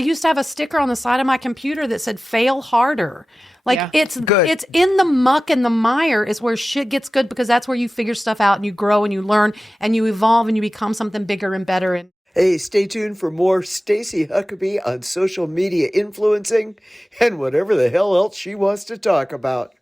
used to have a sticker on the side of my computer that said fail harder. Like it's good. It's in the muck and the mire is where shit gets good, because that's where you figure stuff out and you grow and you learn and you evolve and you become something bigger and better. And Hey, stay tuned for more Stacie Huckeba on social media influencing and whatever the hell else she wants to talk about.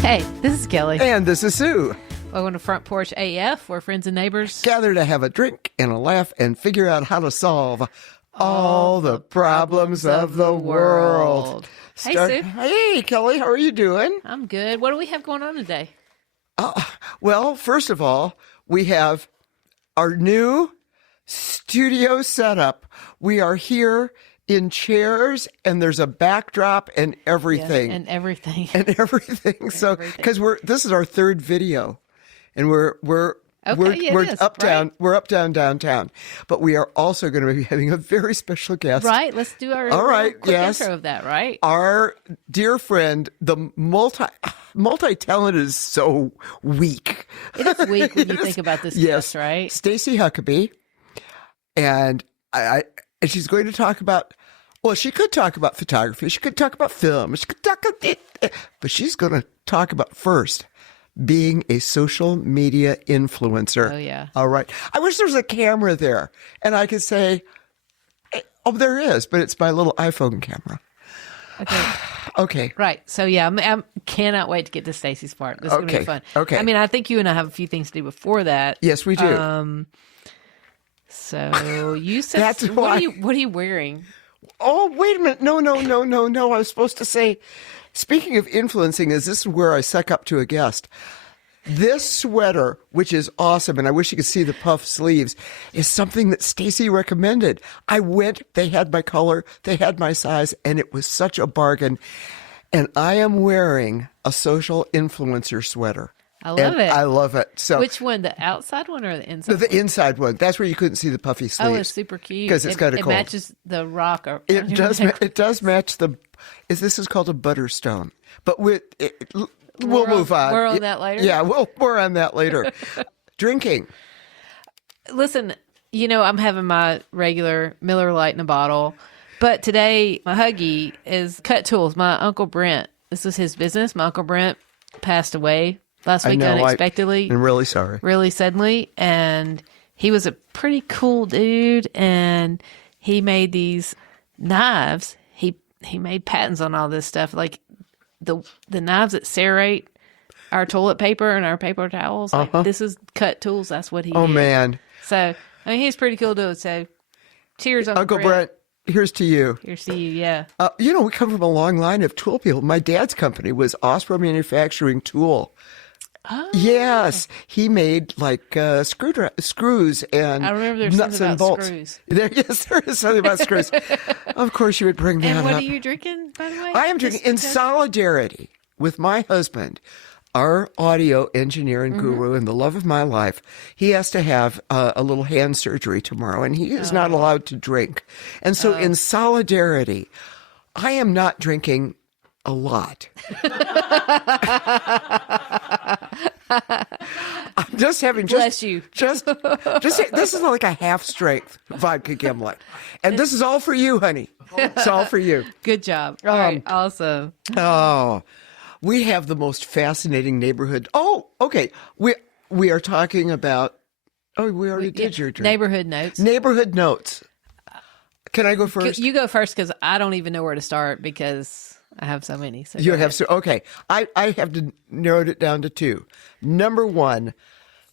Hey, this is Kelly. And this is Sue. Welcome to Front Porch AF, where friends and neighbors Gather to have a drink and a laugh and figure out how to solve all the problems of the world. Hey, Sue. Hey, Kelly, how are you doing? I'm good. What do we have going on today? Well, first of all, we have our new studio setup. We are here in chairs, and there's a backdrop and everything. Yes, and everything. And everything. So, because this is our third video, and we're uptown. Right. We're uptown downtown, but we are also going to be having a very special guest. Right. Let's do our quick intro of that. Right. Our dear friend, the multi-talent is so weak. It is weak when you think about this. Yes, guest, right. Stacie Huckeba, and and she's going to talk about. Well, she could talk about photography. She could talk about film. She could talk, but she's going to talk about first being a social media influencer. Oh, yeah. All right. I wish there was a camera there and I could say, oh, there is, but it's my little iPhone camera. Okay. Okay. Right. So, yeah, I cannot wait to get to Stacie's part. This is going to be fun. Okay. I mean, I think you and I have a few things to do before that. Yes, we do. So you said, That's why. What are you wearing? Oh, wait a minute. No. I was supposed to say, speaking of influencing, this is where I suck up to a guest. This sweater, which is awesome, and I wish you could see the puff sleeves, is something that Stacie recommended. I went, they had my color, they had my size, and it was such a bargain. And I am wearing a social influencer sweater. I love it. I love it. So, which one, the outside one or the inside? The inside one. That's where you couldn't see the puffy sleeves. Oh, it's super cute because it's kind of cold. It matches the rock. It does. It does match the. This is called a butterstone, but we'll move on. We're on that later. Yeah, we're on that later. Drinking. Listen, I'm having my regular Miller Lite in a bottle, but today my huggy is Cut Tools. My Uncle Brent. This was his business. My Uncle Brent passed away last week unexpectedly. I'm really sorry. Really suddenly. And he was a pretty cool dude. And he made these knives. He made patents on all this stuff. Like the knives that serrate our toilet paper and our paper towels. Like, this is Cut Tools. That's what he did. Oh, man. So, I mean, he's pretty cool dude. So, cheers, Uncle Brent. Here's to you. Here's to you, yeah. We come from a long line of tool people. My dad's company was Osprey Manufacturing Tool. Oh. Yes, he made like screws and I remember there's nuts something and about bolts. screws. There is something about screws. Of course, you would bring that up. And what are you drinking, by the way? I am drinking in solidarity with my husband, our audio engineer and guru and the love of my life. He has to have a little hand surgery tomorrow, and he is not allowed to drink. And so, in solidarity, I am not drinking a lot. I'm just having Bless you. Just this is like a half strength vodka gimlet, and this is all for you, honey. It's all for you. Good job. All right, awesome. Oh, we have the most fascinating neighborhood. Oh, okay. We are talking about. Oh, we already did your drink. Neighborhood notes. Neighborhood notes. Can I go first? You go first because I don't even know where to start because I have so many. So you have so okay. I have to narrow it down to two. Number one,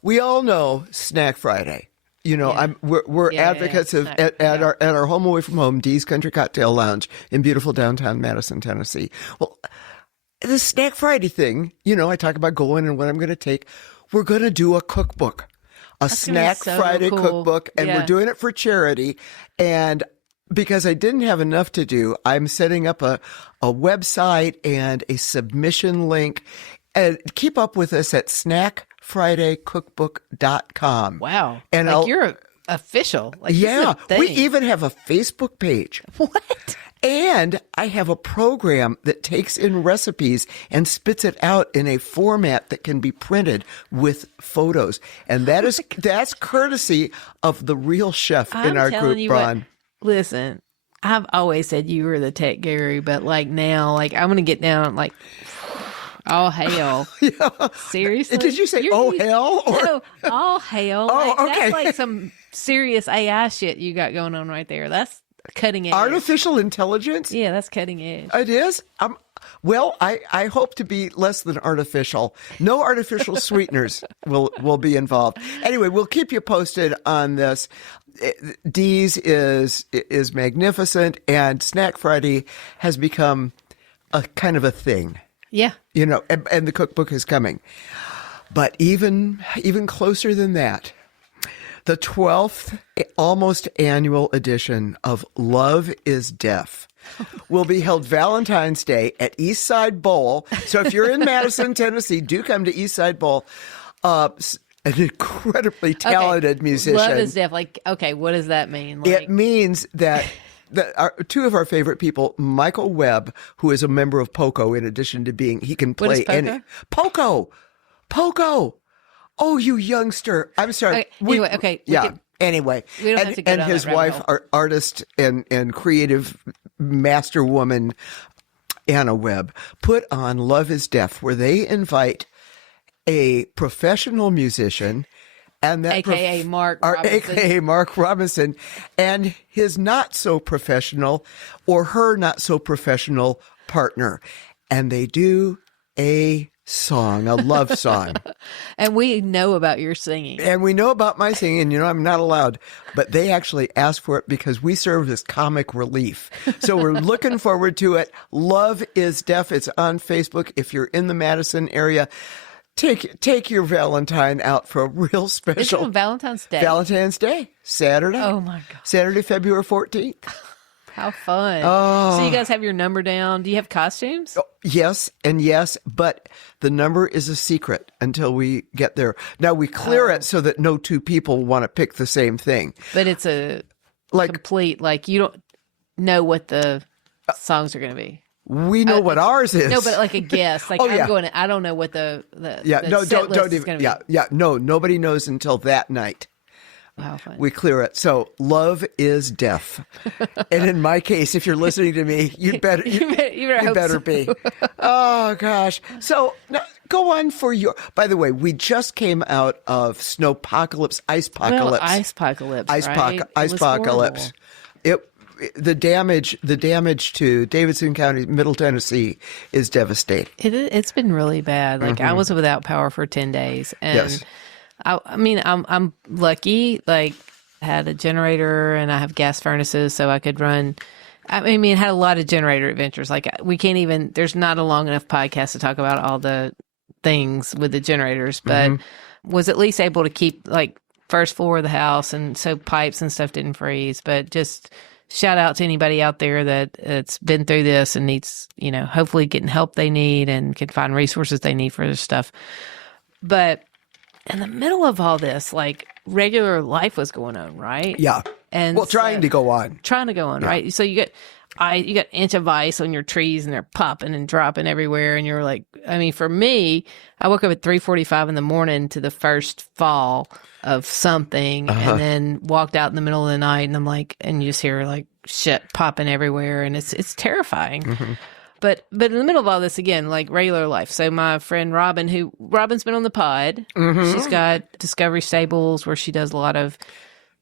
we all know Snack Friday. We're advocates of at our home away from home, Dee's Country Cocktail Lounge in beautiful downtown Madison, Tennessee. Well, the Snack Friday thing, I talk about going and what I'm going to take. We're going to do a cookbook, a Snack Friday cookbook, and we're doing it for charity. And because I didn't have enough to do, I'm setting up a website and a submission link. And keep up with us at snackfridaycookbook.com. Wow. And you're official. we even have a Facebook page. What? And I have a program that takes in recipes and spits it out in a format that can be printed with photos. And that's courtesy of the real chef in our group, Ron. Listen, I've always said you were the tech guru, but like now, like I'm going to get down like, all hell. Yeah. Seriously? Did you say, hell? Or? No, all hell. Oh, okay. That's like some serious AI shit you got going on right there. That's cutting edge. Artificial intelligence? Yeah, that's cutting edge. It is? Well, I hope to be less than artificial. No artificial sweeteners will be involved. Anyway, we'll keep you posted on this. Dee's is magnificent, and Snack Friday has become a kind of a thing. Yeah. You know, and the cookbook is coming. But even closer than that, the 12th almost annual edition of Love is Deaf will be held Valentine's Day at Eastside Bowl. So if you're in Madison, Tennessee, do come to Eastside Bowl. An incredibly talented musician. Love is Deaf. Like, okay, what does that mean? Like, it means that two of our favorite people, Michael Webb, who is a member of POCO, in addition to being, he can play any. POCO. Oh, you youngster. I'm sorry. Okay. Anyway. We don't have to go down his that wife, hole. our artist and creative master woman, Anna Webb, put on Love is Deaf, where they invite a professional musician, and that AKA Mark Robinson. AKA Mark Robinson, and his not so professional or her not so professional partner. And they do a song, a love song. And we know about your singing. And we know about my singing. You know, I'm not allowed, but they actually asked for it because we serve as comic relief. So we're looking forward to it. Love is Deaf. It's on Facebook. If you're in the Madison area, Take your Valentine out for a real special. Is it on Valentine's Day? Valentine's Day, Saturday. Oh my God. Saturday, February 14th. How fun. Oh. So you guys have your number down. Do you have costumes? Yes and yes, but the number is a secret until we get there. Now we clear it so that no two people want to pick the same thing. But it's a complete, like you don't know what the songs are going to be. We know what ours is. No, but like a guess. Like I'm going. I don't know what the don't even. No, nobody knows until that night. Wow, fun. We clear it. So Love is Deaf, and in my case, if you're listening to me, you better be. Oh gosh. So now, go on for your. By the way, we just came out of Snowpocalypse, Icepocalypse. Well, Icepocalypse. Icepocalypse. The damage to Davidson County, Middle Tennessee, is devastating. It's been really bad. Like I was without power for 10 days, and yes. I mean, I'm lucky. Like I had a generator, and I have gas furnaces, so I could run. I mean, had a lot of generator adventures. Like we can't even. There's not a long enough podcast to talk about all the things with the generators, but was at least able to keep like first floor of the house, and so pipes and stuff didn't freeze. But just shout out to anybody out there that's been through this and needs, hopefully getting help they need and can find resources they need for this stuff. But in the middle of all this, like regular life was going on, right? Yeah. And trying to go on, yeah. Right? So you got an inch of ice on your trees and they're popping and dropping everywhere. And you're like, I mean, for me, I woke up at 3:45 in the morning to the first fall of something and then walked out in the middle of the night and I'm like, and you just hear like shit popping everywhere. And it's terrifying. But in the middle of all this, again, like regular life. So my friend Robin's been on the pod. She's got Discovery Stables where she does a lot of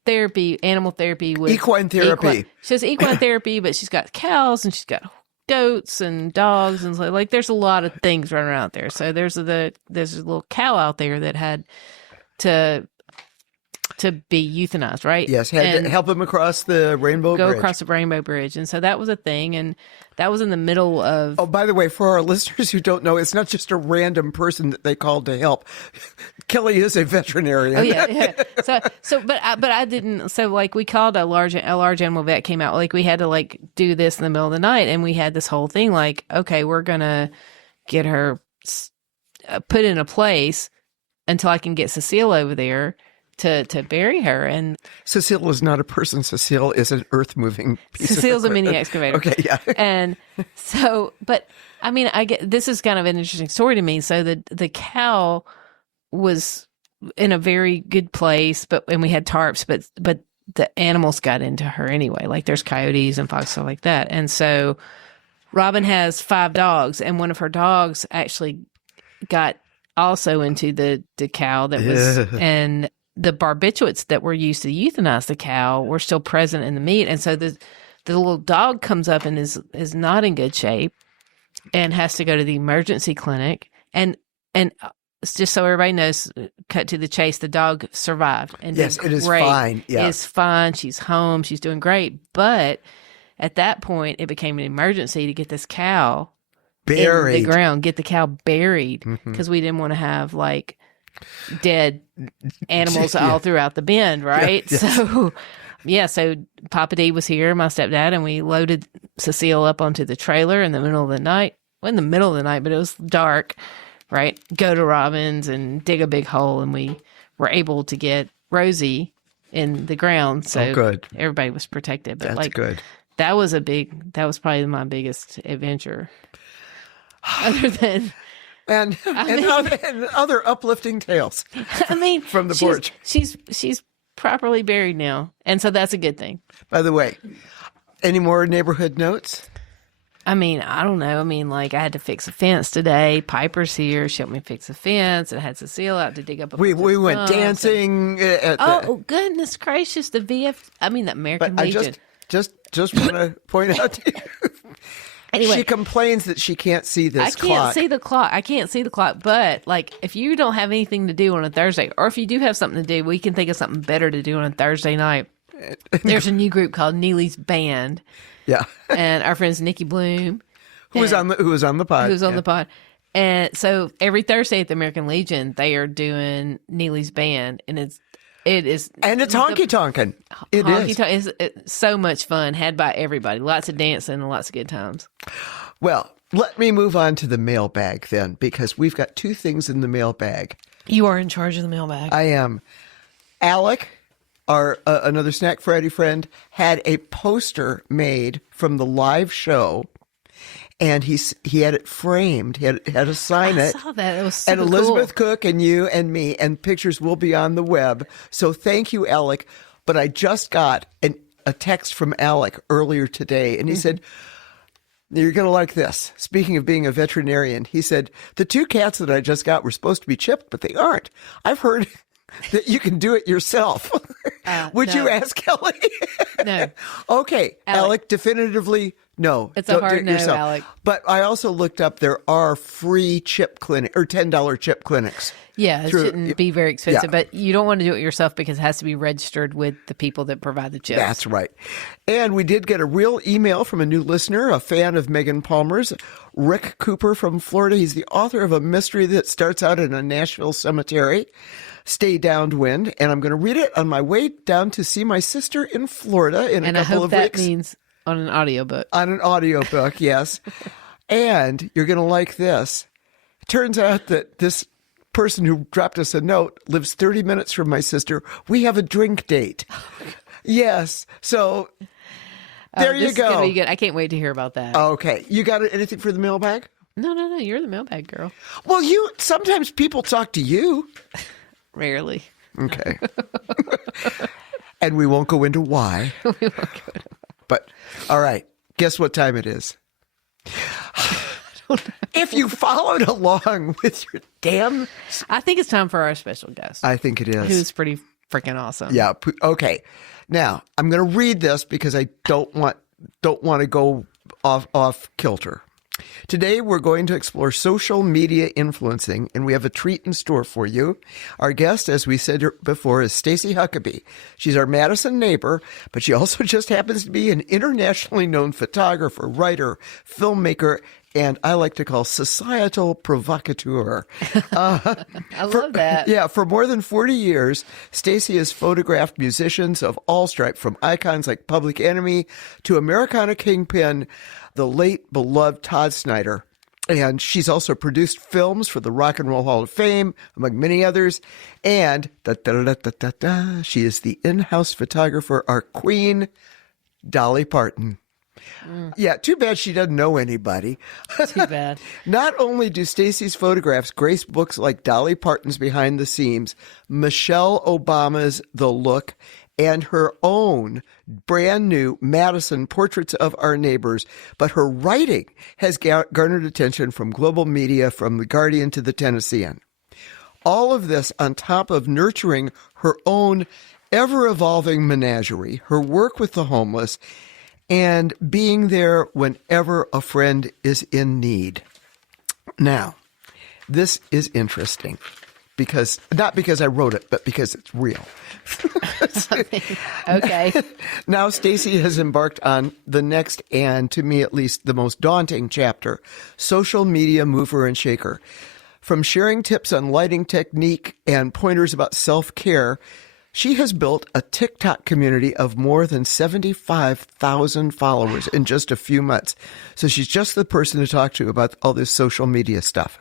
therapy, animal therapy with equine therapy. She does equine therapy, but she's got cows and she's got goats and dogs and so like there's a lot of things running around there. So there's a little cow out there that had to be euthanized, right? Yes, had to help him across the Rainbow Bridge. Go across the Rainbow Bridge. And so that was a thing. And that was in the middle of... Oh, by the way, for our listeners who don't know, it's not just a random person that they called to help. Kelli is a veterinarian. Oh, yeah. But I didn't... So, like, we called a large animal vet came out. Like, we had to, like, do this in the middle of the night. And we had this whole thing, like, okay, we're going to get her put in a place until I can get Cecile over there to bury her. And Cecile is not a person. Cecile is an earth-moving piece Cecile's of a mini-excavator. Okay, yeah. And so, but I mean, I get this is kind of an interesting story to me. So the cow was in a very good place, and we had tarps, but the animals got into her anyway. Like there's coyotes and fox, stuff like that. And so Robin has 5 dogs, and one of her dogs actually got also into the cow that was, and the barbiturates that were used to euthanize the cow were still present in the meat. And so the little dog comes up and is not in good shape and has to go to the emergency clinic. And just so everybody knows, cut to the chase, the dog survived. And yes, did it is great. fine. Yeah. It's fine. She's home. She's doing great. But at that point, it became an emergency to get this cow buried in the ground, get the cow buried, because we didn't want to have like dead animals all throughout the bend, right? Yeah, yes. So Papa D was here, my stepdad, and we loaded Cecile up onto the trailer in the middle of the night. Well, in the middle of the night, but it was dark, right? Go to Robin's and dig a big hole, and we were able to get Rosie in the ground. So good. Everybody was protected. But That's good. That was probably my biggest adventure. Other than and other uplifting tales. I mean, from the porch. She's properly buried now, and so that's a good thing. By the way, any more neighborhood notes? I mean, I don't know. I mean, like I had to fix a fence today. Piper's here. She helped me fix a fence. And I had Cecile out to dig up. We went dancing. Goodness gracious! The American Legion. I just want to point out to you. Anyway, she complains that she can't see this clock. I can't see the clock. But like, if you don't have anything to do on a Thursday, or if you do have something to do, we can think of something better to do on a Thursday night. There's a new group called Neely's Band. Yeah. And our friends Nikki Bloom, who was on the pod. Who's on the pod. And so every Thursday at the American Legion, they are doing Neely's Band, and it's honky tonkin'. It's so much fun, had by everybody. Lots of dancing and lots of good times. Well, let me move on to the mailbag then, because we've got 2 things in the mailbag. You are in charge of the mailbag. I am. Alec, our another Snack Friday friend, had a poster made from the live show. And he had it framed. He had to sign it. I saw that. It was super And Elizabeth cool. Cook and you and me, and pictures will be on the web. So thank you, Alec. But I just got a text from Alec earlier today, and he said, "You're going to like this." Speaking of being a veterinarian, he said, "The 2 cats that I just got were supposed to be chipped, but they aren't. I've heard that you can do it yourself." Would you ask Kelly? No. Okay, Alec, definitively no. It's a hard no, Alec. But I also looked up, there are free chip clinic or $10 chip clinics. Yeah, it shouldn't be very expensive, Yeah. but you don't want to do it yourself because it has to be registered with the people that provide the chips. That's right. And we did get a real email from a new listener, a fan of Megan Palmer's, Rick Cooper from Florida. He's the author of a mystery that starts out in a Nashville cemetery. Stay downwind, and I'm going to read it on my way down to see my sister in Florida in a couple of weeks. And I hope that means on an audiobook. On an audiobook, yes. And you're going to like this. It turns out that this person who dropped us a note lives 30 minutes from my sister. We have a drink date. Yes. So there you go. This is going to be good. I can't wait to hear about that. Okay. You got anything for the mailbag? No. You're the mailbag girl. Well, sometimes people talk to you. Rarely. Okay. And we won't go into why. But, all right. Guess what time it is? If you followed along with your damn... I think it's time for our special guest. I think it is. Who's pretty freaking awesome. Yeah. Okay. Now, I'm going to read this because I don't want to go off kilter. Today, we're going to explore social media influencing, and we have a treat in store for you. Our guest, as we said before, is Stacie Huckeba. She's our Madison neighbor, but she also just happens to be an internationally known photographer, writer, filmmaker, and I like to call societal provocateur. I love that. Yeah, for more than 40 years, Stacie has photographed musicians of all stripes, from icons like Public Enemy to Americana Kingpin, the late beloved Todd Snyder. And she's also produced films for the Rock and Roll Hall of Fame, among many others. And she is the in-house photographer, our queen, Dolly Parton. Yeah, too bad she doesn't know anybody. Too bad. Not only do Stacie's photographs grace books like Dolly Parton's Behind the Scenes, Michelle Obama's The Look, and her own brand new Madison Portraits of Our Neighbors, but her writing has garnered attention from global media, from The Guardian to The Tennessean. All of this on top of nurturing her own ever-evolving menagerie, her work with the homeless, and being there whenever a friend is in need. Now, this is interesting. Not because I wrote it, but because it's real. Okay. Now Stacie has embarked on the next, and to me at least, the most daunting chapter, social media mover and shaker. From sharing tips on lighting technique and pointers about self-care, she has built a TikTok community of more than 75,000 followers in just a few months. So she's just the person to talk to about all this social media stuff.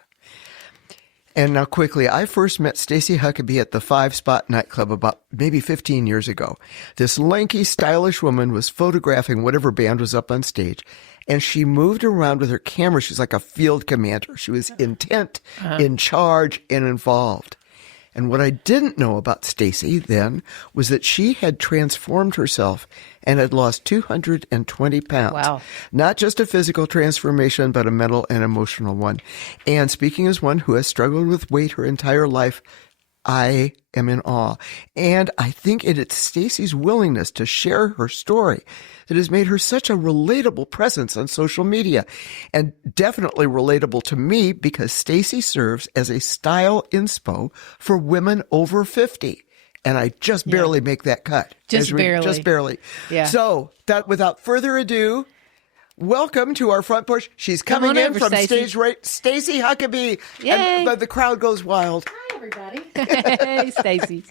And now quickly, I first met Stacie Huckeba at the 5 Spot nightclub about maybe 15 years ago. This lanky, stylish woman was photographing whatever band was up on stage, and she moved around with her camera. She's like a field commander. She was intent, in charge, and involved. And what I didn't know about Stacie then was that she had transformed herself and had lost 220 pounds. Wow. Not just a physical transformation, but a mental and emotional one. And speaking as one who has struggled with weight her entire life, I am in awe. And I think it's Stacie's willingness to share her story that has made her such a relatable presence on social media, and definitely relatable to me because Stacie serves as a style inspo for women over 50. And I just barely make that cut. Just barely. Yeah. So that, without further ado, welcome to our front porch. She's coming in from stage right, Stacie Huckeba. Yay. And the crowd goes wild. Hi, everybody. Hey, Stacie.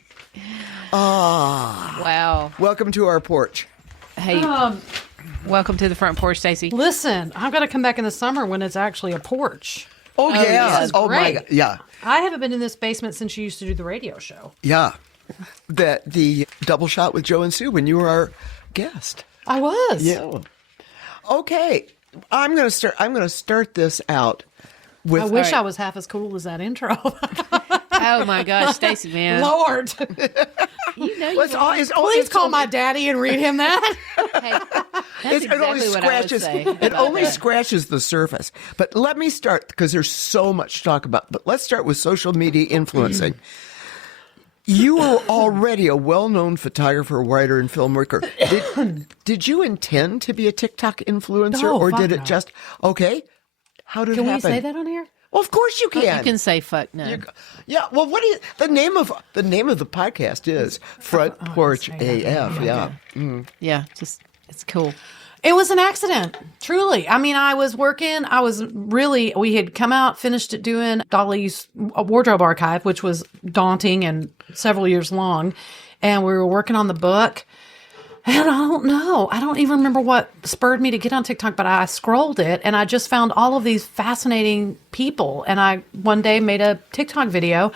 Wow. Welcome to our porch. Hey, welcome to the front porch, Stacie. Listen, I've got to come back in the summer when it's actually a porch. Oh, yeah. This is Oh, my great. God. Yeah. I haven't been in this basement since you used to do the radio show. Yeah. The double shot with Joe and Sue when you were our guest. I was. Yeah. Okay. I'm going to start this out with I wish I was half as cool as that intro. Oh my gosh, Stacie, man. Lord. You know Please call my daddy and read him that. Hey, that's exactly what I would say. It only scratches the surface. But let me start, because there's so much to talk about. But let's start with social media influencing. You were already a well-known photographer, writer, and filmmaker. Did you intend to be a TikTok influencer, No, or fuck did it no. just okay? How did it Can we happen? say that on here? Well, of course you can. You can say fuck no. Yeah. Well, what is the name of the podcast? Is Front Porch AF? Yeah. Yeah, just it's cool. It was an accident, truly. I mean, I was working. We had come out, finished doing Dolly's wardrobe archive, which was daunting and several years long. And we were working on the book. And I don't know. I don't even remember what spurred me to get on TikTok, but I scrolled it and I just found all of these fascinating people. And I one day made a TikTok video.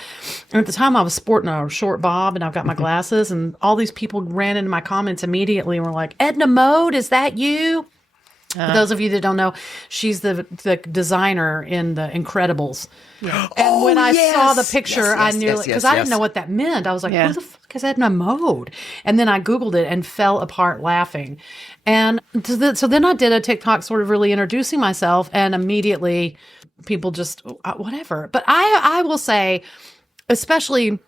And at the time I was sporting a short bob and I've got my glasses, and all these people ran into my comments immediately and were like, Edna Mode, is that you? For those of you that don't know, she's the designer in The Incredibles. Yeah. And when I saw the picture, I nearly, because I didn't know what that meant. I was like, who the fuck is Edna Mode? And then I Googled it and fell apart laughing. And so then I did a TikTok sort of really introducing myself, and immediately people just, whatever. But I will say, especially,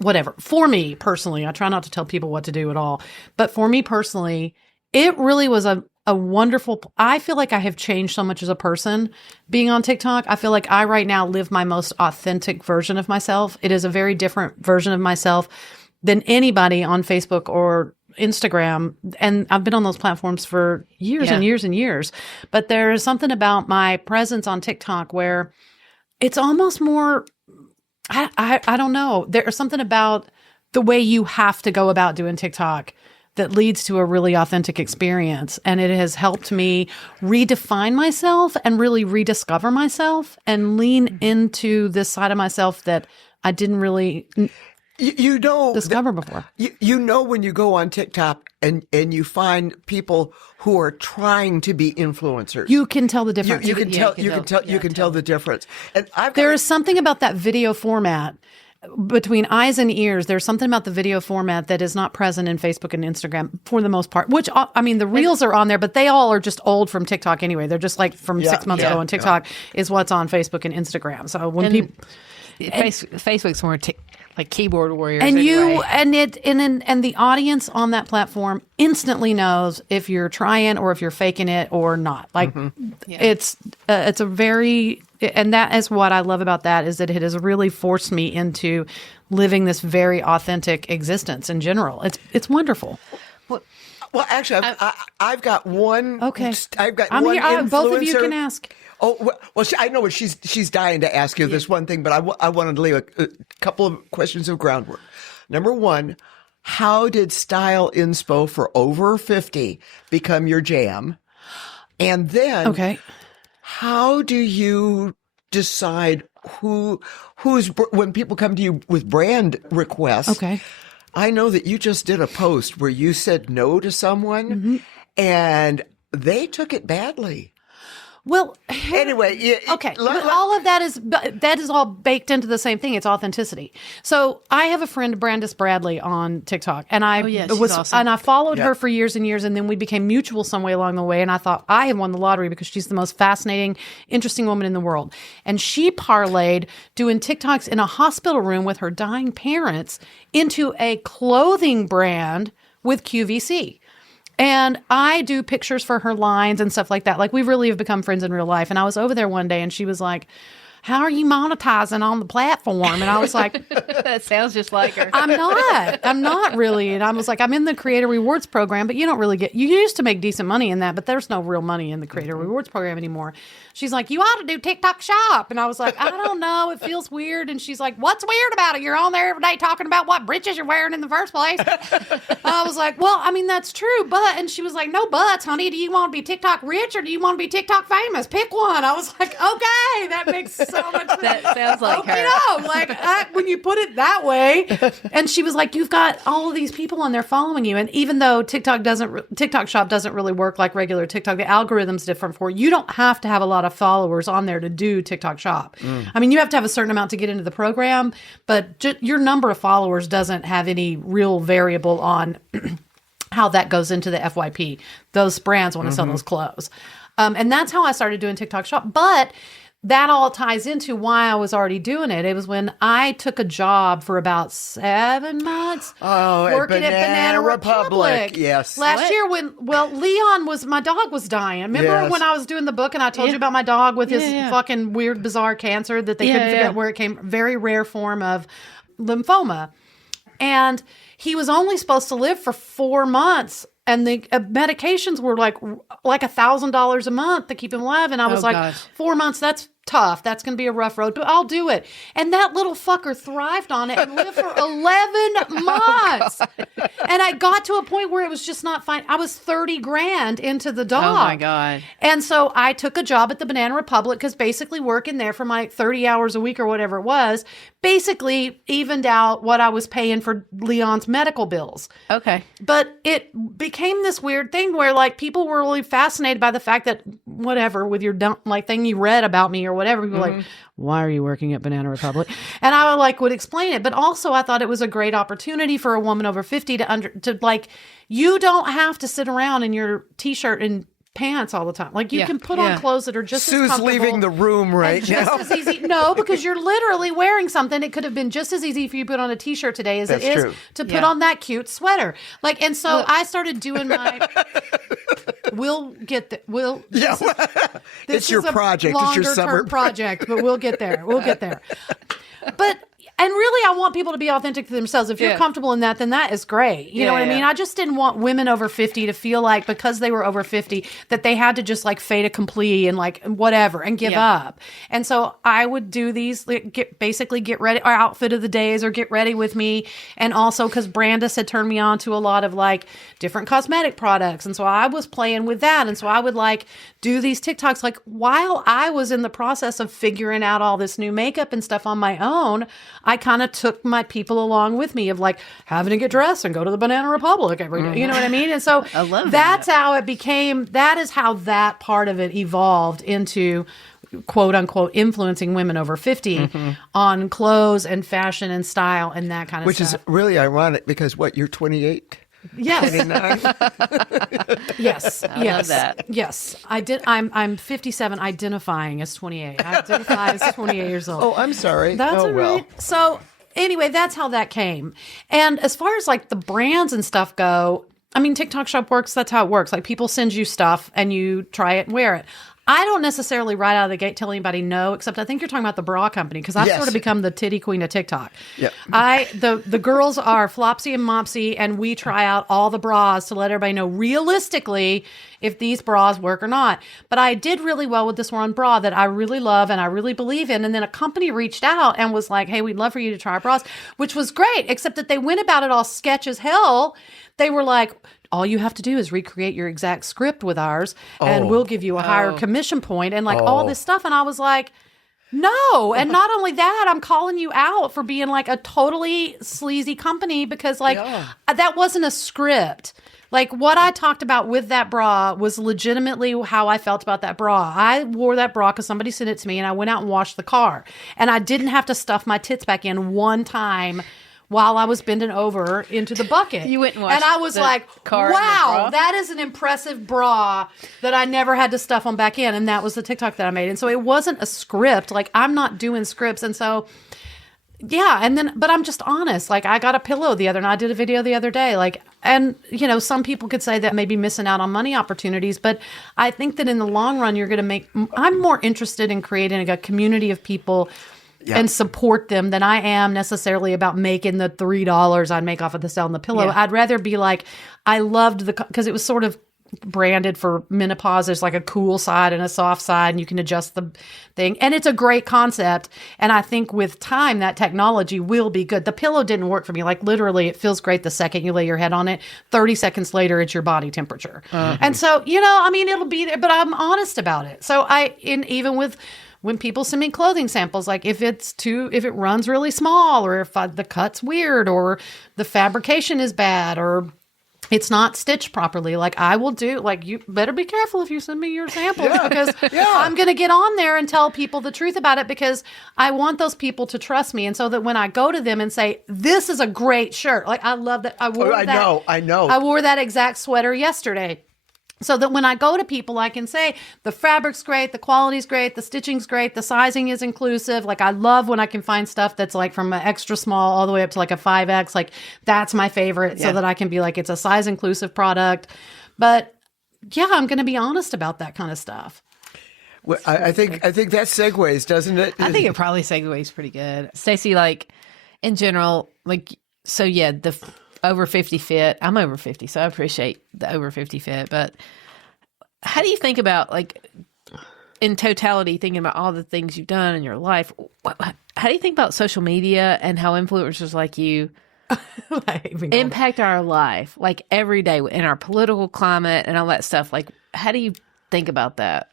whatever, for me personally, I try not to tell people what to do at all. But for me personally, it really was a wonderful, I feel like I have changed so much as a person being on TikTok. I feel like I right now live my most authentic version of myself. It is a very different version of myself than anybody on Facebook or Instagram. And I've been on those platforms for years and years and years. But there is something about my presence on TikTok where it's almost more, I don't know. There's something about the way you have to go about doing TikTok that leads to a really authentic experience. And it has helped me redefine myself and really rediscover myself and lean into this side of myself that I didn't really discover before. You know, when you go on TikTok and you find people who are trying to be influencers, you can tell the difference. You can tell the difference. And there is something about that video format. Between eyes and ears, there's something about the video format that is not present in Facebook and Instagram for the most part, which, I mean, the reels are on there, but they all are just old from TikTok anyway. They're just like from 6 months ago, and TikTok is what's on Facebook and Instagram. So when people... Facebook's more like keyboard warriors. And anyway. and the audience on that platform instantly knows if you're trying or if you're faking it or not. Like it's a very, and that is what I love about that, is that it has really forced me into living this very authentic existence in general. It's wonderful. Well, actually, I've got one. Okay, I've got I'm one here. influencer. Both of you can ask. Oh, well, I know what she's dying to ask you this one thing, but I wanted to leave a couple of questions of groundwork. Number one, how did style inspo for over 50 become your jam? And then, how do you decide who's when people come to you with brand requests? Okay. I know that you just did a post where you said no to someone, and they took it badly. Well, anyway, all of that is all baked into the same thing. It's authenticity. So I have a friend, Brandis Bradley, on TikTok, and she's awesome. And I followed her for years and years, and then we became mutual some way along the way. And I thought I had won the lottery because she's the most fascinating, interesting woman in the world. And she parlayed doing TikToks in a hospital room with her dying parents into a clothing brand with QVC. And I do pictures for her lines and stuff like that. Like, we really have become friends in real life. And I was over there one day and she was like, how are you monetizing on the platform? And I was like, that sounds just like her. I'm not really. And I was like, I'm in the Creator Rewards program, but you don't really you used to make decent money in that, but there's no real money in the Creator Rewards program anymore. She's like, you ought to do TikTok Shop. And I was like, I don't know. It feels weird. And she's like, what's weird about it? You're on there every day talking about what britches you're wearing in the first place. I was like, well, I mean, that's true. And she was like, no buts, honey. Do you want to be TikTok rich or do you want to be TikTok famous? Pick one. I was like, okay, that makes so much sense. That sounds like her. You know, like when you put it that way. And she was like, you've got all of these people on there following you. And even though TikTok Shop doesn't really work like regular TikTok, the algorithm's different for you. You don't have to have a lot of followers on there to do TikTok Shop. I mean, you have to have a certain amount to get into the program, but your number of followers doesn't have any real variable on how that goes into the FYP. Those brands want to sell those clothes. And that's how I started doing TikTok Shop. But that all ties into why I was already doing it. It was when I took a job for about 7 months working at Banana Republic. Yes. Last year Leon my dog was dying. Remember when I was doing the book and I told you about my dog with his fucking weird, bizarre cancer that they couldn't figure out where it came, very rare form of lymphoma. And he was only supposed to live for 4 months. And the medications were like $1,000 a month to keep him alive. And I was 4 months, that's tough. That's going to be a rough road, but I'll do it. And that little fucker thrived on it and lived for 11 months. And I got to a point where it was just not fine. I was 30 grand into the dog. Oh my God. And so I took a job at the Banana Republic because basically working there for my 30 hours a week or whatever it was, basically evened out what I was paying for Leon's medical bills. Okay. But it became this weird thing where like people were really fascinated by the fact that whatever with your dumb like thing you read about me or whatever, people were like, why are you working at Banana Republic? And I would explain it. But also I thought it was a great opportunity for a woman over 50 to like, you don't have to sit around in your t-shirt and pants all the time. Like you can put on clothes that are just Sue's as comfortable. Leaving the room right just now. as easy. No, because you're literally wearing something. It could have been just as easy for you to put on a t-shirt today as That's it is true. to put on that cute sweater. Like, and so I started doing my. We'll get there. This it's your project. It's your summer project, but we'll get there. We'll get there. But. And really, I want people to be authentic to themselves. If you're comfortable in that, then that is great. You know what I mean? I just didn't want women over 50 to feel like because they were over 50 that they had to just like fait accompli and like whatever and give up. And so I would do these, like, get ready, or outfit of the days, or get ready with me. And also because Brandis had turned me on to a lot of like different cosmetic products. And so I was playing with that. And so I would like do these TikToks like while I was in the process of figuring out all this new makeup and stuff on my own. I kind of took my people along with me of like having to get dressed and go to the Banana Republic every day. You know what I mean? And so I love that's how it became, that is how that part of it evolved into quote unquote influencing women over 50 on clothes and fashion and style and that kind of Which stuff. is really ironic because you're 28? Yes. 29? Yes. I love that. Yes. I'm 57 identifying as 28. I identify as 28 years old. Oh, I'm sorry. That's all well. right. So anyway, that's how that came. And as far as like the brands and stuff go, I mean, TikTok Shop works. That's how it works. Like people send you stuff and you try it and wear it. I don't necessarily right out of the gate tell anybody no, except I think you're talking about the bra company because I've Yes. sort of become the titty queen of TikTok. Yep. The girls are Flopsy and Mopsy, and we try out all the bras to let everybody know realistically if these bras work or not. But I did really well with this one bra that I really love and I really believe in. And then a company reached out and was like, hey, we'd love for you to try our bras, which was great, except that they went about it all sketch as hell. They were like, all you have to do is recreate your exact script with ours and we'll give you a higher commission point and like all this stuff. And I was like, no. And not only that, I'm calling you out for being like a totally sleazy company because like that wasn't a script. Like what I talked about with that bra was legitimately how I felt about that bra. I wore that bra because somebody sent it to me and I went out and washed the car. And I didn't have to stuff my tits back in one time while I was bending over into the bucket. You went and washed and I was the like, car in the wow, bra? that is an impressive bra that I never had to stuff on back in. And that was the TikTok that I made. And so it wasn't a script. Like I'm not doing scripts. And so, yeah. And then, but I'm just honest. Like I got a pillow the other night. I did a video the other day. Like, and you know, some people could say that maybe missing out on money opportunities, but I think that in the long run, you're going to I'm more interested in creating a community of people and support them than I am necessarily about making the $3 I'd make off of the selling the pillow. Yeah. I'd rather be like, I loved because it was sort of branded for menopause. There's like a cool side and a soft side and you can adjust the thing. And it's a great concept. And I think with time, that technology will be good. The pillow didn't work for me. Like literally it feels great the second you lay your head on it. 30 seconds later, it's your body temperature. And so, you know, I mean, it'll be there, but I'm honest about it. So even with when people send me clothing samples, like if it runs really small or if the cut's weird or the fabrication is bad or it's not stitched properly, like I will do, like you better be careful if you send me your samples because I'm going to get on there and tell people the truth about it because I want those people to trust me. And so that when I go to them and say, this is a great shirt, like I love that. I wore I know. I wore that exact sweater yesterday. So that when I go to people, I can say the fabric's great, the quality's great, the stitching's great, the sizing is inclusive. Like I love when I can find stuff that's like from an extra small all the way up to like a 5X. Like that's my favorite so that I can be like, it's a size inclusive product. But yeah, I'm going to be honest about that kind of stuff. Well, I think that segues, doesn't it? I think it probably segues pretty good. Stacie, like in general, like, so yeah, the over 50 fit. I'm over 50, so I appreciate the over 50 fit. But how do you think about, like, in totality, thinking about all the things you've done in your life, how do you think about social media and how influencers like you impact our life, like every day in our political climate and all that stuff? Like, how do you think about that?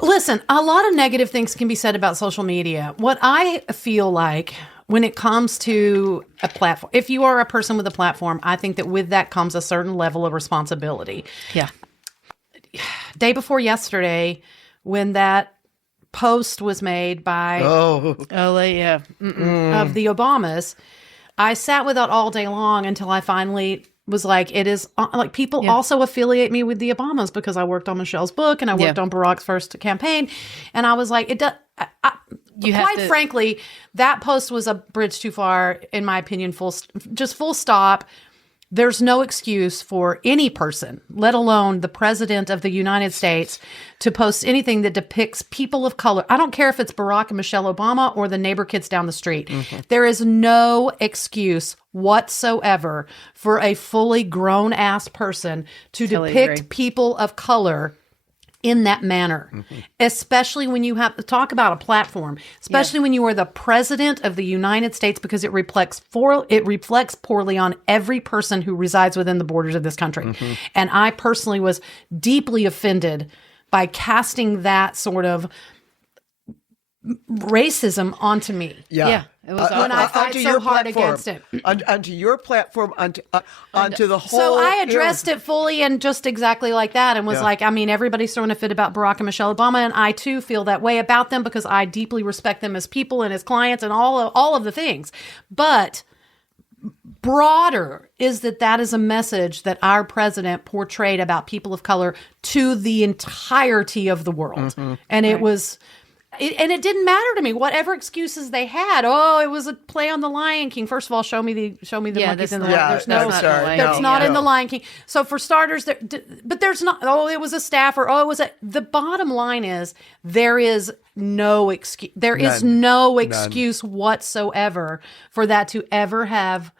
Listen, a lot of negative things can be said about social media. What I feel like when it comes to a platform, if you are a person with a platform, I think that with that comes a certain level of responsibility. Yeah. Day before yesterday, when that post was made by of the Obamas, I sat with that all day long until I finally was like, it is like people also affiliate me with the Obamas because I worked on Michelle's book and I worked on Barack's first campaign. And I was like, it does. Quite frankly, that post was a bridge too far, in my opinion, full stop. there's no excuse for any person, let alone the president of the United States, to post anything that depicts people of color. I don't care if it's Barack and Michelle Obama or the neighbor kids down the street. There is no excuse whatsoever for a fully grown-ass person to depict people of color in that manner, especially when you have to talk about a platform, especially when you are the president of the United States, because it reflects poorly on every person who resides within the borders of this country. And I personally was deeply offended by casting that sort of racism onto me. Yeah. It was when I fight so hard against it. Onto your platform, onto the whole. So I addressed it fully and just exactly like that, and was like, I mean, everybody's throwing a fit about Barack and Michelle Obama, and I too feel that way about them because I deeply respect them as people and as clients and all of the things. But broader is that is a message that our president portrayed about people of color to the entirety of the world, and it was. And it didn't matter to me, whatever excuses they had. Oh, it was a play on the Lion King. First of all, show me the monkeys in the Lion King. There's not in the Lion King. So for starters, but there's not. Oh, it was a staff, or oh, it was a. The bottom line is there is no excuse. There is no excuse whatsoever for that to ever have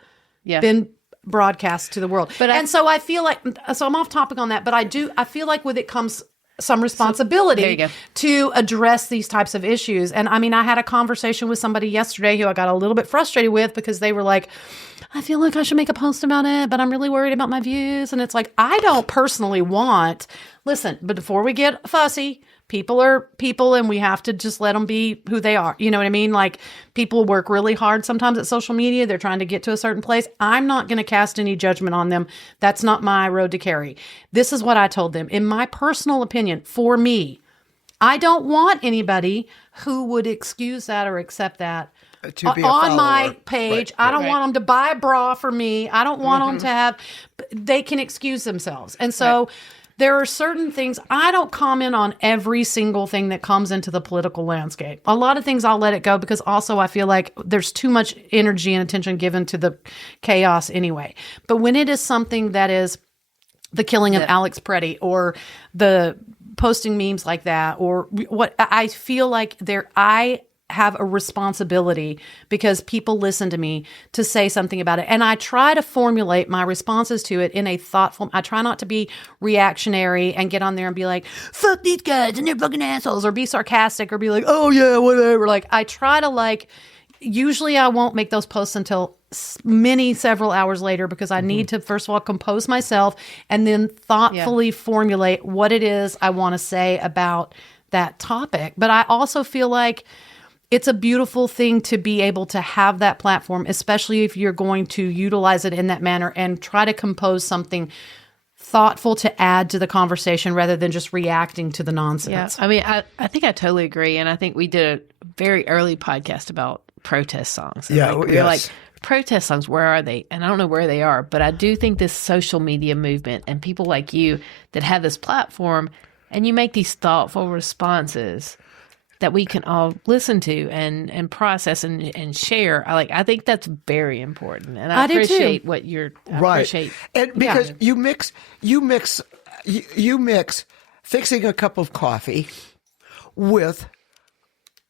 been broadcast to the world. And so I feel like, so I'm off topic on that, but I feel like with it comes some responsibility to address these types of issues. And I mean, I had a conversation with somebody yesterday who I got a little bit frustrated with because they were like, I feel like I should make a post about it, but I'm really worried about my views. And it's like, I don't personally listen, but before we get fussy, people are people and we have to just let them be who they are. You know what I mean? Like, people work really hard sometimes at social media. They're trying to get to a certain place. I'm not going to cast any judgment on them. That's not my road to carry. This is what I told them. In my personal opinion, for me, I don't want anybody who would excuse that or accept that on my page. I don't want them to buy a bra for me. I don't want them to have, they can excuse themselves. And so there are certain things, I don't comment on every single thing that comes into the political landscape. A lot of things I'll let it go because also I feel like there's too much energy and attention given to the chaos anyway. But when it is something that is the killing of Alex Preddy or the posting memes like that, or what, I feel like I have a responsibility because people listen to me to say something about it. And I try to formulate my responses to it in a thoughtful, I try not to be reactionary and get on there and be like, fuck these guys and they're fucking assholes, or be sarcastic or be like, oh yeah, whatever. Like, I try to usually I won't make those posts until several hours later because I need to, first of all, compose myself and then thoughtfully formulate what it is I want to say about that topic. But I also feel like it's a beautiful thing to be able to have that platform, especially if you're going to utilize it in that manner and try to compose something thoughtful to add to the conversation rather than just reacting to the nonsense. Yeah, I mean, I think I totally agree. And I think we did a very early podcast about protest songs. And we're like, protest songs, where are they? And I don't know where they are, but I do think this social media movement and people like you that have this platform and you make these thoughtful responses that we can all listen to and process and share. I think that's very important, and I appreciate what you're. Appreciate, and because you mix fixing a cup of coffee with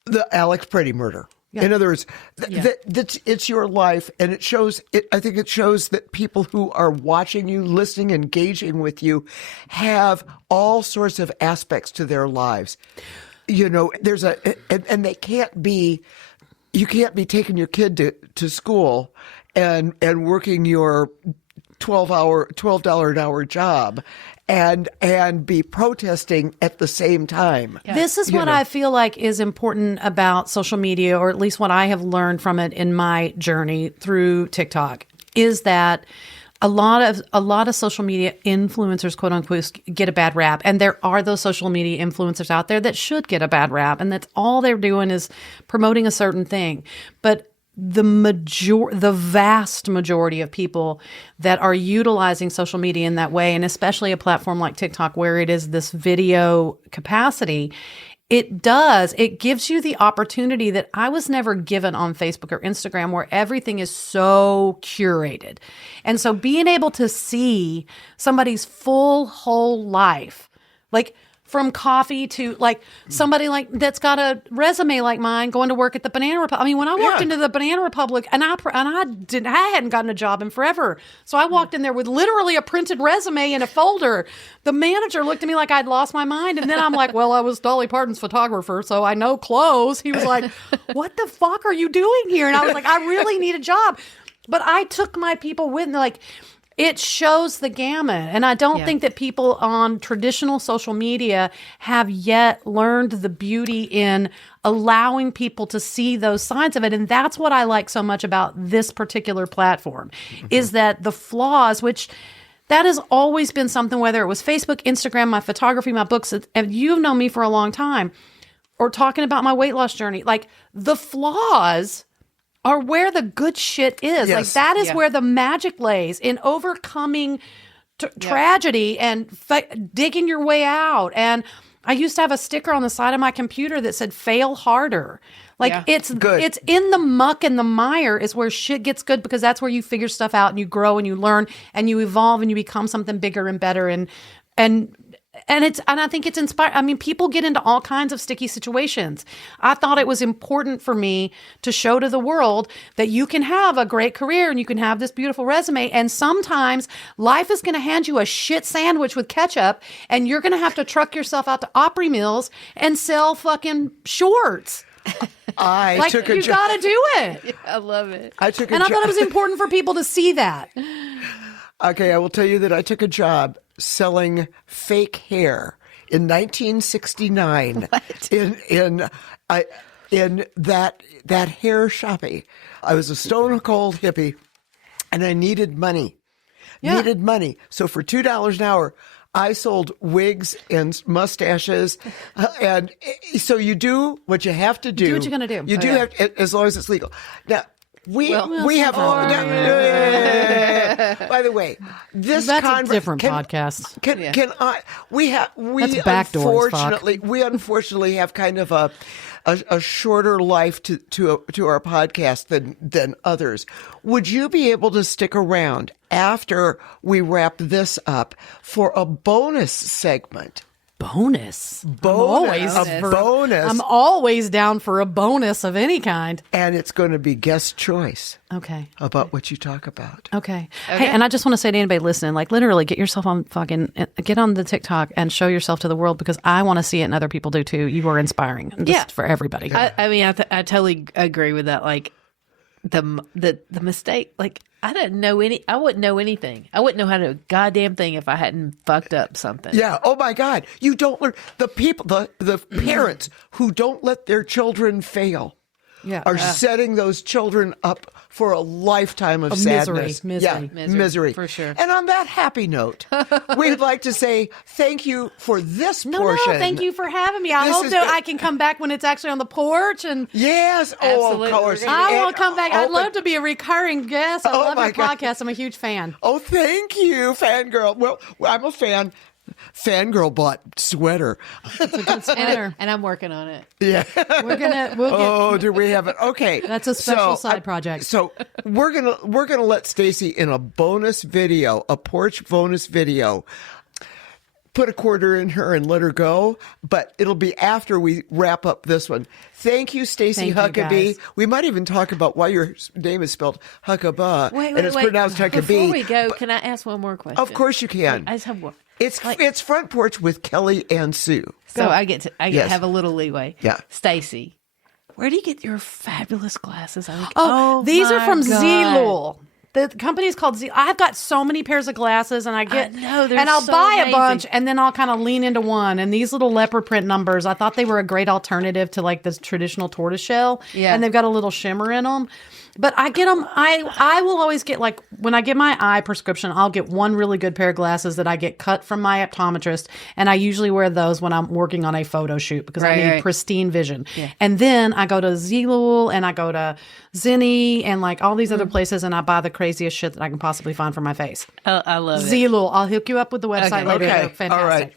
the Alex Preddy murder. Yeah. In other words, it's your life, and it shows. I think it shows that people who are watching you, listening, engaging with you, have all sorts of aspects to their lives. You know, there's and they can't be. You can't be taking your kid to school and working your $12 an hour job and be protesting at the same time. Yeah. This is what I feel like is important about social media, or at least what I have learned from it in my journey through TikTok, is that a lot of social media influencers, quote unquote, get a bad rap. And there are those social media influencers out there that should get a bad rap. And that's all they're doing is promoting a certain thing. But the vast majority of people that are utilizing social media in that way, and especially a platform like TikTok where it is this video capacity, it does. It gives you the opportunity that I was never given on Facebook or Instagram, where everything is so curated. And so being able to see somebody's full, whole life, like from coffee to like somebody like that's got a resume like mine going to work at the Banana Republic. I mean, when I walked into the Banana Republic and I hadn't gotten a job in forever. So I walked in there with literally a printed resume in a folder. The manager looked at me like I'd lost my mind. And then I'm like, well, I was Dolly Parton's photographer, so I know clothes. He was like, what the fuck are you doing here? And I was like, I really need a job. But I took my people with me, like, it shows the gamut. And I don't think that people on traditional social media have yet learned the beauty in allowing people to see those signs of it. And that's what I like so much about this particular platform, is that the flaws, which that has always been something, whether it was Facebook, Instagram, my photography, my books, and you've known me for a long time, or talking about my weight loss journey, like the flaws are where the good shit is. Like that is where the magic lays, in overcoming tragedy and digging your way out. And I used to have a sticker on the side of my computer that said "fail harder." Like it's good. It's in the muck and the mire is where shit gets good, because that's where you figure stuff out and you grow and you learn and you evolve and you become something bigger and better. And I think it's inspiring. I mean, people get into all kinds of sticky situations. I thought it was important for me to show to the world that you can have a great career and you can have this beautiful resume. And sometimes life is going to hand you a shit sandwich with ketchup, and you're going to have to truck yourself out to Opry Mills and sell fucking shorts. I took a job. You got to do it. Yeah, I love it. I thought it was important for people to see that. Okay, I will tell you that I took a job selling fake hair in 1969 in that hair shopping. I was a stone cold hippie, and I needed money. So for $2 an hour, I sold wigs and mustaches, and so you do what you have to do. Do what you're going to do. You have, as long as it's legal. Now, we have. By the way, that's a different podcast. We unfortunately have kind of a shorter life to our podcast than others. Would you be able to stick around after we wrap this up for a bonus segment? Bonus. Bonus. I'm always down for a bonus of any kind. And it's going to be guest choice. Okay. About what you talk about. Okay. Hey, and I just want to say to anybody listening, like, literally get yourself on get on the TikTok and show yourself to the world, because I want to see it and other people do too. You are inspiring. Just for everybody. I mean, I totally agree with that. Like the mistake, like, I wouldn't know anything. I wouldn't know how to do a goddamn thing if I hadn't fucked up something. Yeah. Oh my God. You don't learn. The people, the parents who don't let their children fail are setting those children up for a lifetime of sadness. Misery. For sure. And on that happy note, we'd like to say thank you for this portion. No, thank you for having me. I hope that I can come back when it's actually on the porch. And yes. Absolutely. Oh, of course. I will come back. I'd love to be a recurring guest. I love your podcast. I'm a huge fan. Oh, thank you, fangirl. Well, I'm a fan. Fangirl bought sweater. It's a good sweater. And I'm working on it. Yeah. Do we have it? Okay. That's a special side project. So we're gonna let Stacie in a bonus video, a porch bonus video, put a quarter in her and let her go, but it'll be after we wrap up this one. Thank you, Stacie Huckeba. We might even talk about why your name is spelled Huckeba and it's pronounced Huckeba. Before we go, can I ask one more question? Of course you can. I just have one. It's Front Porch with Kelli and Sue. So I get to have a little leeway. Yeah. Stacie, where do you get your fabulous glasses? These are from Zilul. The company is called Z. I've got so many pairs of glasses, and I'll buy a bunch, and then I'll kind of lean into one. And these little leopard print numbers, I thought they were a great alternative to like this traditional tortoiseshell. Yeah, and they've got a little shimmer in them. But I get them. I will always get, like, when I get my eye prescription, I'll get one really good pair of glasses that I get cut from my optometrist, and I usually wear those when I'm working on a photo shoot because I need pristine vision. Yeah. And then I go to Zilul and I go to Zinni and like all these other places, and I buy the craziest shit that I can possibly find for my face. I love it. Zilul. I'll hook you up with the website later. Okay. Fantastic. All right.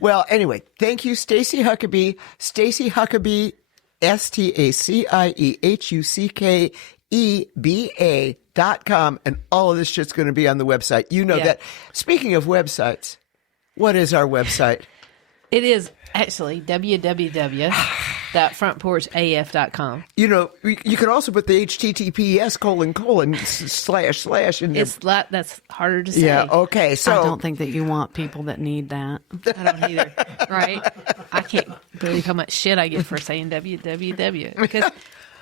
Well, anyway, thank you, Stacie Huckeba. Stacie Huckeba, StacieHuckeba.com, and all of this shit's going to be on the website. You know that. Speaking of websites, what is our website? It is actually www.frontporchaf.com. You know, you can also put the https:// in there. That's harder to say. Yeah, okay. So I don't think that you want people that need that. I don't either. Right? I can't believe how much shit I get for saying www because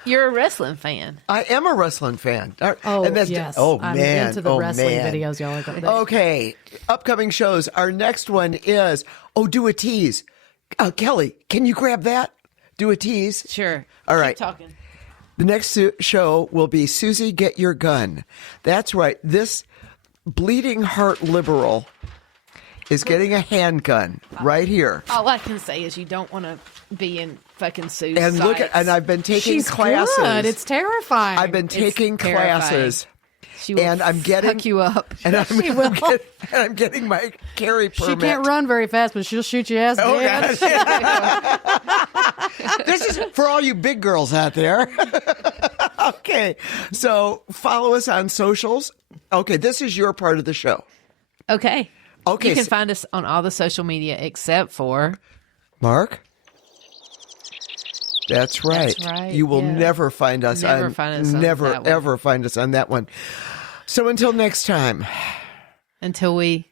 you're a wrestling fan. I am a wrestling fan. Oh, and that's, yes. Oh, I'm man. into the oh, wrestling man. videos y'all are going Okay. Upcoming shows. Our next one is, do a tease. Kelly, can you grab that? Do a tease. Sure. All right. Keep talking. The next show will be Susie, Get Your Gun. That's right. This bleeding heart liberal is getting a handgun right here. All I can say is you don't want to be in fucking Sue's And look at, and I've been taking She's classes. good. It's terrifying. I've been taking terrifying. classes. She will And I'm getting fuck you up. And She will. I'm getting my carry permit. She can't run very fast, but she'll shoot your ass dead. This is for all you big girls out there. Okay. So follow us on socials. Okay, this is your part of the show. Okay. Okay. You can find us on all the social media except for Mark? That's right. That's right, You will yeah. never find us Never on find us on never that one. ever find us on that one. So until next time. until we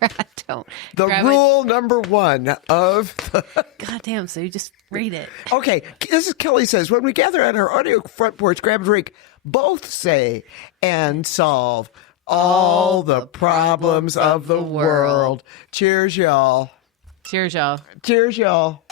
I don't. The grab it. rule number one of the Goddamn, Sue, just read it. Okay, this is Kelly says, when we gather on our audio front porch, grab a drink, both say and solve all the problems of the world. Cheers, y'all. Cheers, y'all. Cheers, y'all.